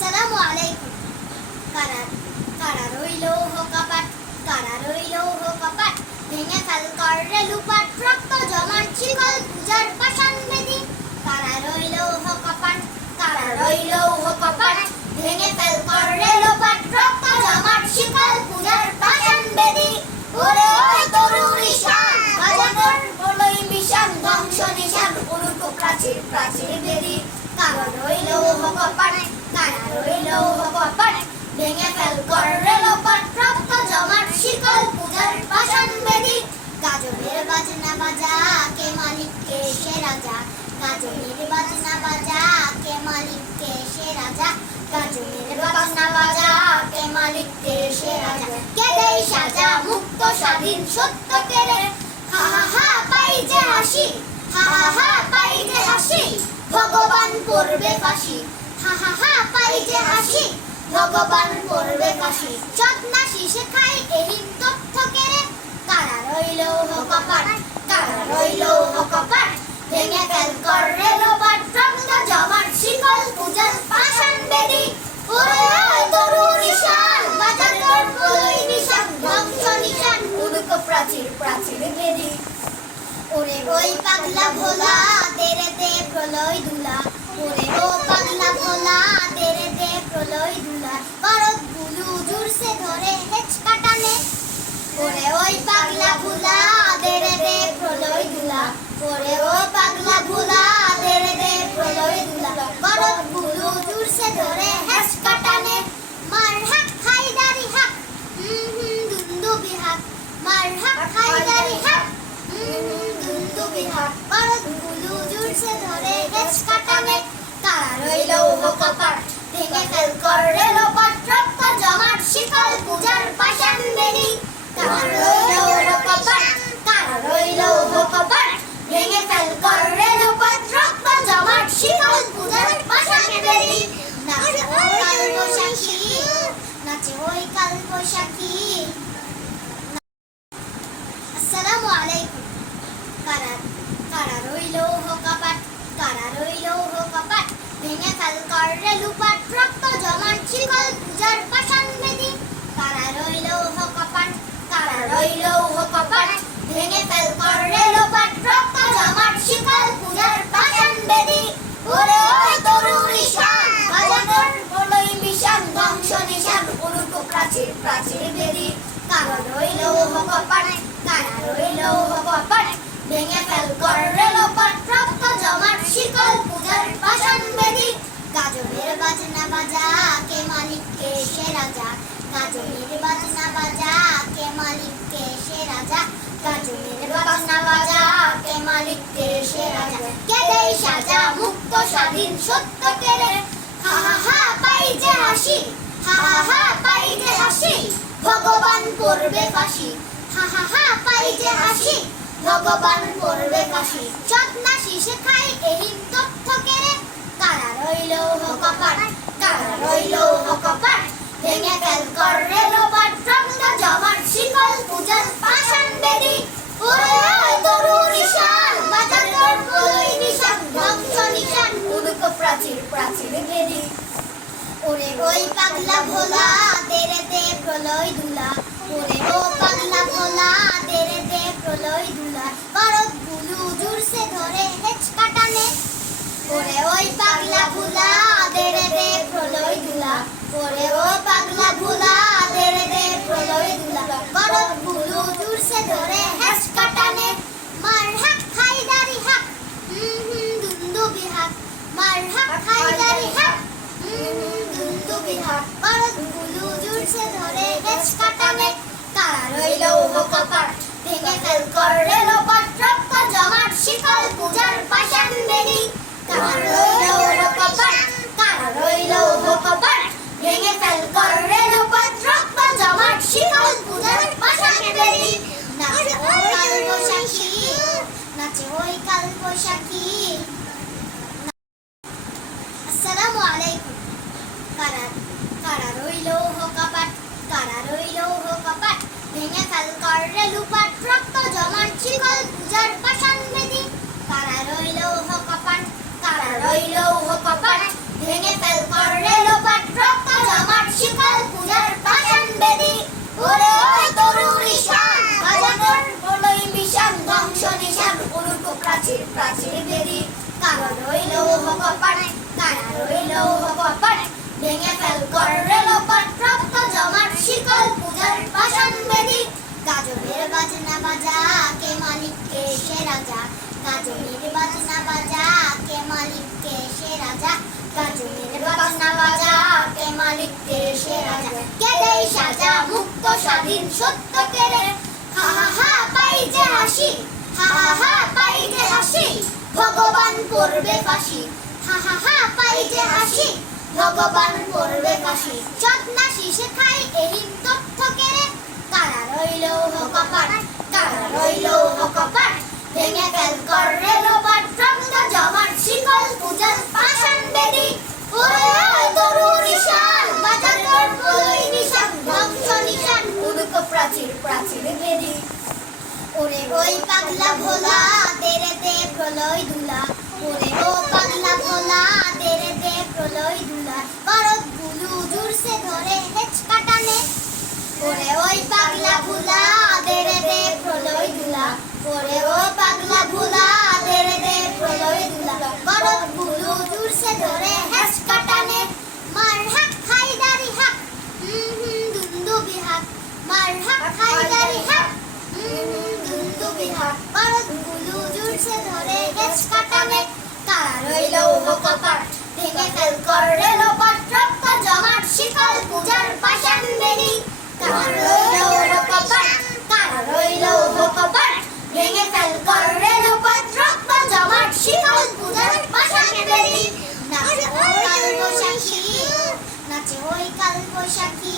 আসসালামু আলাইকুম। কারা কারা রইল হো কপাট, কারা রইল হো কপাট, ভেঙে ফেল করে লুপাট, রক্ত জমার শিকল পূজার পাষাণ বেদি। কারা রইল হো কপাট, কারা রইল হো কপাট, ভেঙে ফেল করে লুপাট, রক্ত জমার শিকল পূজার পাষাণ বেদি। ওরে ওই তরুণ ঈশান, বাজানোর বলই মিশন, ধ্বংস নিশান উড়ুক প্রাচীর প্রাচীর বেদি। কারা রইল হো কপাট, কারা রইল হো কপাট, ভেঙে ফেল করে লোপাট, রক্ত জমাট শিকল পূজার পাষাণ বেদি। গাজনের বাজনা বাজা, কে মালিক কে সে রাজা। গাজনের বাজনা বাজা, কে মালিক কে সে রাজা। গাজনের বাজনা বাজা, কে মালিক কে সে রাজা। কে দেই সাজা মুক্ত স্বাধীন সত্য কেড়ে, হা হা হা পাই যে হাসি, হা হা হা পাই যে হাসি, ভগবান করবে ফাঁসি। হা হা হা পাই যে হাসি, ভগবান করবে ফাঁসি। সৎনাশি শেখাই এহীন তথ্য কেড়ে। কারা রইল হো কপাট, কারা রইল হো কপাট, ভেঙে ফেল করে লোপাট, রক্ত জমাট শিকল পূজার পাষাণ বেদি। ওরে ওই তরুণ ঈশান, বাজার তোর বলই নিশান, ধ্বংস নিশান উড়ুক প্রাচীর প্রাচীর বেদি। ওরে ওই পাগলা ভোলা, তেরে দে প্রলয় দুলা। ওরে ও পাগলা ভোলা, তেরে দে প্রলয় দুলা, করত গুলু জুরসে ধরে হেচ কাটানে। ওরে ওই পাগলা ভোলা, তেরে দে প্রলয় দুলা। ওরে ও পাগলা ভোলা, তেরে দে প্রলয় দুলা, করত গুলু জুরসে ধরে হেচ কাটানে। মার হাক হায়দারি হাক, দুন্দুবি হাক, মার হাক হায়দারি হাক, দুন্দুবি হাক, করত গুলু জুরসে ধরে হেচ কাটানে। কারা রইল হো কপাট, ভেঙে ফেল করে লোপাট, রক্ত জমাট শিকল পূজার পাষাণ বেদি। কারা রইল হো কপাট, কারা রইল হো কপাট, ভেঙে ফেল করে লোপাট, রক্ত জমাট শিকল পূজার পাষাণ বেদি। নাচে ওই কাল বৈশাখী, নাচে ওই কাল বৈশাখী। আসসালামু আলাইকুম। কারা কারা রইল হো কপাট, কারা রইল হো কপাট, ভেঙে ফেল করে লুপাট, রক্ত জমাট শিকল পূজার পাষাণ বেদি। কারা রইল হো কপাট, কারা রইল হো কপাট, ভেঙে ফেল করে লোপাট, রক্ত জমাট শিকল পূজার পাষাণ বেদি। ওরে ওই তরুণ ঈশান, বাজানোর বলই মিশন, ধ্বংস নিশান উড়ুক প্রাচীর প্রাচীর বেদি। কারা রইল হো কপাট, কারা রইল হো কপাট, ভেঙে ফেল করে লোপাট, রক্ত জমাট শিকল পূজার পাষাণ বেদি। গাজনের বাজনা বাজা, কে মালিক কে সে রাজা। গাজনের বাজনা বাজা, কে মালিক কে সে রাজা। গাজনের বাজনা বাজা, কে মালিক কে সে রাজা। কে দেই সাজা মুক্ত স্বাধীন সত্য কেড়ে, হা হা হা পাই যে হাসি, হা হা হা পাই যে হাসি, ভগবান করবে ফাঁসি। হা হা হা পাই যে হাসি, ভগবান করবে ফাঁসি। সৎনাশি শেখাই এহীন তথ্য কেড়ে। কারা রইল হো কপাট, কারা রইল হো কপাট, ভেঙে ফেল করে লোপাট, রক্ত জমাট শিকল পূজার পাষাণ বেদি। ওরে ওই তরুণ ঈশান, বাজার তোর বলই নিশান, ধ্বংস নিশান উড়ুক প্রাচীর প্রাচীর বেদি। ওরে ওই পাগলা ভোলা, তেরে দে প্রলয় দুলা। ওরে ও পাগলা ভোলা, তেরে দে প্রলয় দুলা, করত গুলু জুরসে ধরে হেচ কাটানে। ওরে ওই পাগলা ভোলা, তেরে দে প্রলয় দুলা। ওরে ও পাগলা ভোলা, তেরে দে প্রলয় দুলা, করত গুলু জুরসে ধরে হেচ কাটানে। মার হাক হায়দারি হাক, দুন্দুবি হাক, মার হাক হায়দারি হাক, দুন্দুবি হাক, করত গুলু জুরসে ধরে হেচ কাটানে। কারা রইল হো কপাট, ভেঙে ফেল করে লোপাট, রক্ত জমাট শিকল পূজার পাষাণ বেদি। কারা রইল হো কপাট, কারা রইল হো কপাট, ভেঙে ফেল করে লোপাট, রক্ত জমাট শিকল পূজার পাষাণ বেদি। নাচে ওই কাল বৈশাখী, নাচে ওই কাল বৈশাখী। আসসালামু আলাইকুম। কারা কারা রইল হো কপাট, কারা রইল হো কপাট, ভেঙে ফেল করে লুপাট, রক্ত জমাট শিকল পূজার পাষাণ বেদি। কারা রইল হো কপাট, কারা রইল হো কপাট, ভেঙে ফেল করে লোপাট, বাজা গাজনের বাজনা বাজা কে মালিক কে সে রাজা গাজনের বাজনা বাজা কে মালিক কে সে রাজা কে দেই সাজা মুক্ত স্বাধীন সত্য কেড়ে হা হা হা পাই যে হাসি হা হা হা পাই যে হাসি ভগবান করবে ফাঁসি হা হা হা পাই যে হাসি ভগবান করবে ফাঁসি সন্ন্যাসী শেখাই এহীন তথ্য কেড়ে কারা রইল কপাট কারা রইল কপাট ভেঙে ফেল কর রেলোপাট রক্ত জমাট শিকল পূজার পাষাণ বেদি ওরে তরুর ঈশান বাজার তোর প্রলয় নিশান ধ্বংস নিশান উড়ুক প্রাচীর প্রাচীর বেদি ওরে ওই পাগলা ভোলা তেরে দে প্রলয় দুলা ওরে ও পাগলা ভোলা তেরে দে প্রলয় দুলা করত গুলু জুরসে ধরে হেচ কাটানে ওরে ওই পাগলা ভোলা তেরে দে প্রলয় দুলা ওরে ওই পাগলা ভোলা তেরে দে প্রলয় দুলা করত গুলু জুরসে ধরে হেচ কাটানে মার হাক হায়দারি হাক দুন্দুবি হাক মার হাক হায়দারি হাক দুন্দুবি হাক করত গুলু জুরসে ধরে হেচ কাটানে কারা রইল কপাট ভেঙে ফেল কর রেলোপাট রক্ত জমাট শিকল পূজার পাষাণ বেদি কারা রইল কপাট কারা রইল কপাট ভেঙে ফেল কর রেলোপাট রক্ত জমাট শিকল পূজার পাষাণ বেদি নাচে ওই কাল বৈশাখী